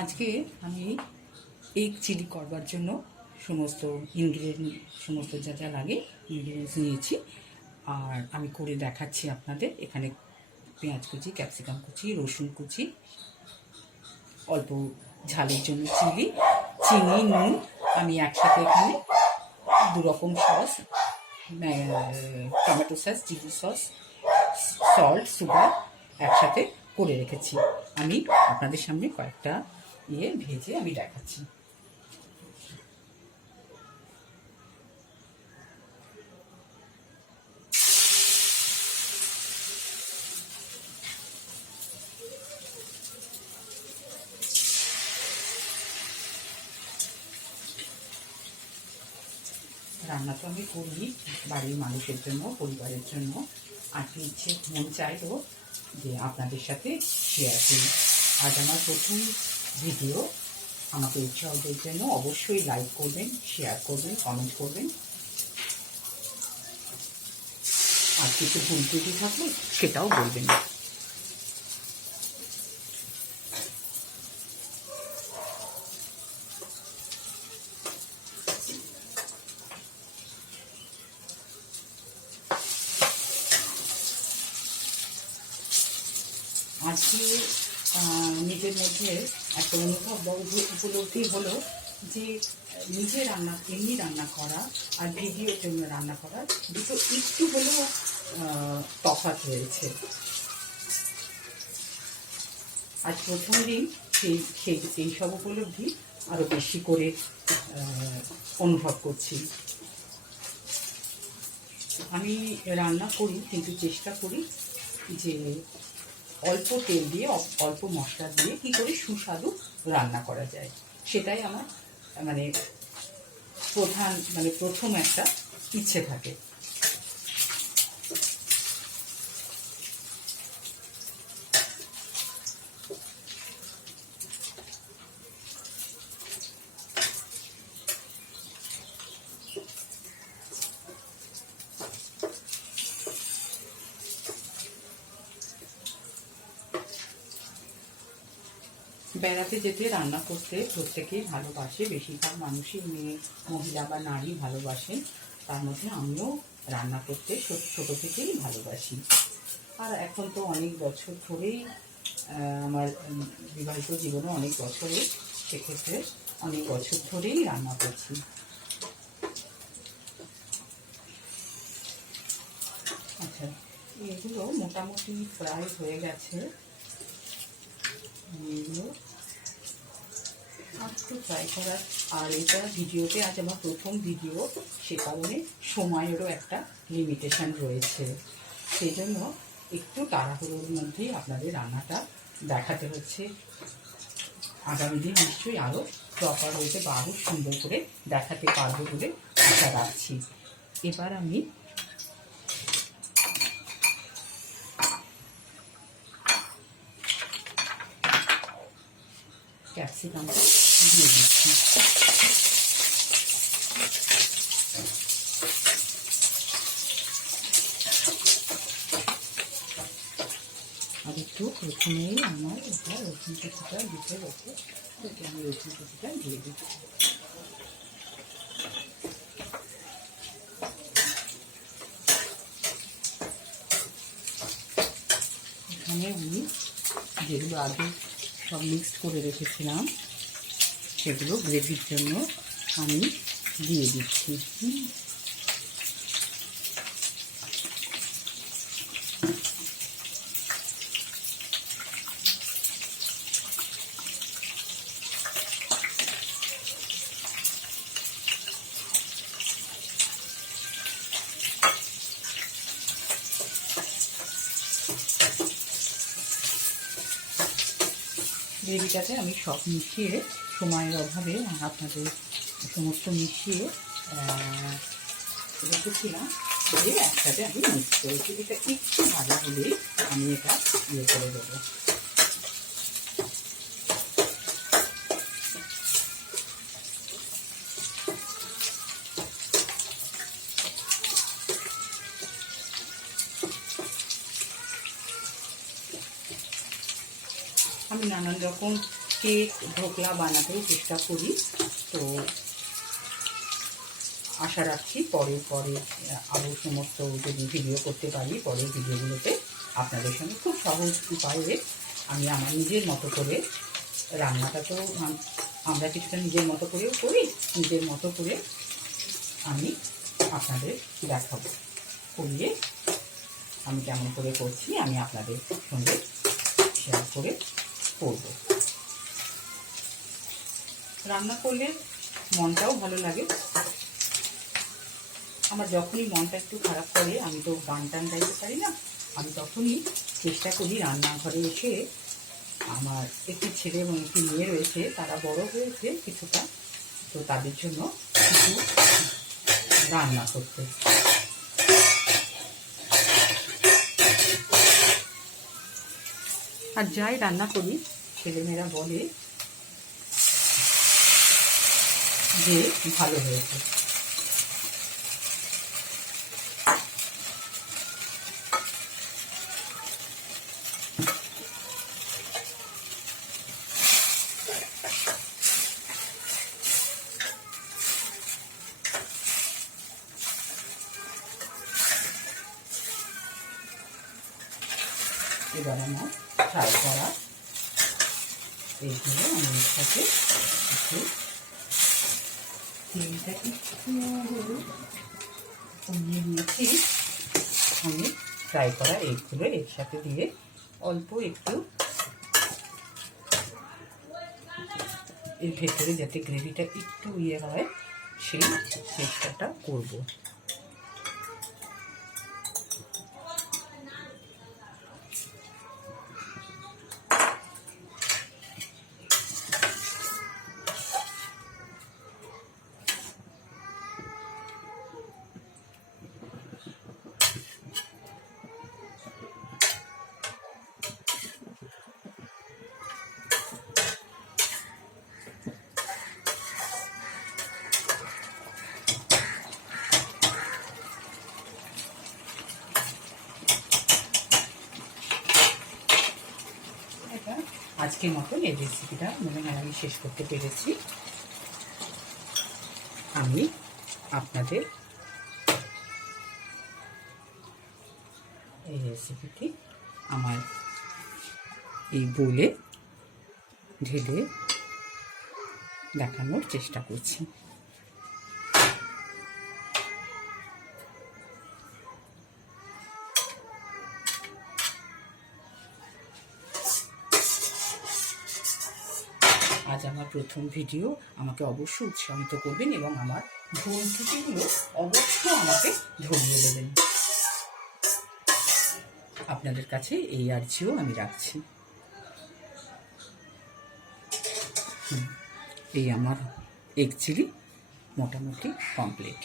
আজকে আমি egg chilli করবার জন্য সমস্ত সমস্ত যা যা লাগে ইনগ্রিডিয়েন্টস নিয়েছি। আর আমি করে দেখাচ্ছি আপনাদের। এখানে পেঁয়াজ কুচি, ক্যাপসিকাম কুচি, রসুন কুচি, অল্প ঝালের জন্য চিনি, নুন। আমি একসাথে এখানে দুরকম sauce, tomato sauce, chilli sauce, salt, sugar একসাথে করে রেখেছি। আমি আপনাদের সামনে কয়েকটা ভেজে আমি দেখাচ্ছি। রান্না তো আমি করি বাড়ির মানুষের জন্য, পরিবারের জন্য। আজকে মন চাইলো যে আপনাদের সাথে শেয়ার করি। আজ আমার প্রথম ভিডিও। আমাকে উৎসাহের জন্য অবশ্যই লাইক করবেন, শেয়ার করবেন, কমেন্ট করবেন। আর কিছু ভুল ত্রুটি থাকলে সেটাও বলবেন। আজকে নিজের মধ্যে একটা অনুভব বা উপলব্ধি হলো যে এমনি রান্না করা আর ভিডিওর জন্য রান্না করা দুটো একটু হলেও তফাৎ রয়েছে। আজ প্রথম দিন সেই সব উপলব্ধি আরও বেশি করে অনুভব করছি। আমি রান্না করি, কিন্তু চেষ্টা করি যে অল্প তেল দিয়ে, অল্প মশলা দিয়ে কী করে সুস্বাদু রান্না করা যায়। সেটাই আমার প্রথম একটা ইচ্ছে থাকে। বেড়াতে যেতে, রান্না করতে প্রত্যেকেই ভালোবাসে, বেশিরভাগ মানুষই মহিলা বা নারী ভালোবাসেন। তার মধ্যে আমিও রান্না করতে ছোট থেকেই ভালোবাসি। আর এখন তো অনেক বছর ধরেই আমার বিবাহিত জীবনে অনেক বছরে, সেক্ষেত্রে অনেক বছর ধরেই রান্না করছি। আচ্ছা, এগুলো মোটামুটি ফ্রাই হয়ে গেছে। এগুলো একটু ফ্রাই করার, আর এটা ভিডিওতে আজ আমার প্রথম ভিডিও, সে কারণে সময়েরও একটা লিমিটেশন রয়েছে। সেই জন্য একটু তাড়াহুড়োর মধ্যেই আপনাদের রান্নাটা দেখাতে হচ্ছে। আগামী দিন নিশ্চয়ই আরও প্রপার হয়েছে বা আরও সুন্দর করে দেখাতে পারবো বলে আশা রাখছি। এবার আমি ক্যাপসিকাম দিয়ে দিচ্ছি। আর একটু প্রথমেই আমার এটা রসুন কুচিটা দিতে হচ্ছে, আমি রসুন কুচিটা দিয়ে দিচ্ছি। এখানে আমি যেগুলো আগে সব মিক্সড করে রেখেছিলাম সেগুলো গ্রেভির জন্য আমি দিয়ে দিচ্ছি। গ্রেভিটাতে আমি সব মিশিয়ে, সময়ের অভাবে আপনাদের সমস্ত মিশিয়ে রেখেছিলাম, দিয়ে একসাথে আমি মিক্স করেছি। এটা একটু ভাজা হলেই আমি এটা করে দেবো। আমি নানান রকম কেক ঢোকলা বানাতে চেষ্টা করি। তো আশা রাখছি পরে আরও সমস্ত যদি ভিডিও করতে পারি, পরের ভিডিওগুলোতে আপনাদের সঙ্গে খুব সহজ উপায়ে আমি আমার নিজের মতো করে রান্নাটা, তো আমরা কিছুটা নিজের মতো করেও করি, নিজের মতো করে আমি আপনাদের দেখাবো, করিয়ে আমি কেমন করে করছি আমি আপনাদের সঙ্গে শেয়ার করে করব। রান্না করলে মনটাও ভালো লাগে। আমার যখনই মনটা একটু খারাপ করে, আমি তো গান টান গাইতে পারি না, আমি তখনই চেষ্টা করি রান্নাঘরে এসে, আমার একটি ছেলে এবং একটি মেয়ে রয়েছে, তারা বড় হয়েছে কিছুটা, তো তাদের জন্য কিছু রান্না করতে। আর যাই রান্না করি ছেলেমেয়েরা বলে যে ভালো হয়েছে। এবার আমার ফ্রাই করা এইগুলো আমি এর সাথে একটু তেলটা একটু কমিয়ে নিয়েছি, আমি ফ্রাই করা এগুলো এর সাথে দিয়ে অল্প একটু এর ভেতরে যাতে গ্রেভিটা একটু ইয়ে হয় সেই চেষ্টাটা করব। আজকের মতন এই রেসিপিটা মনে হয় আমি শেষ করতে পেরেছি। আমি আপনাদের এই রেসিপিটি আমার এই বোলে ঢেলে দেখানোর চেষ্টা করছি। আজ আমার প্রথম ভিডিও, আমাকে অবশ্যই উৎসাহিত করবেন এবং আমার ভুল ত্রুটিগুলো অবশ্যই আমাকে ধরিয়ে দেবেন। আপনাদের কাছে এই আর্জিও আমি রাখছি। এই আমার এগ চিলি মোটামুটি কমপ্লিট।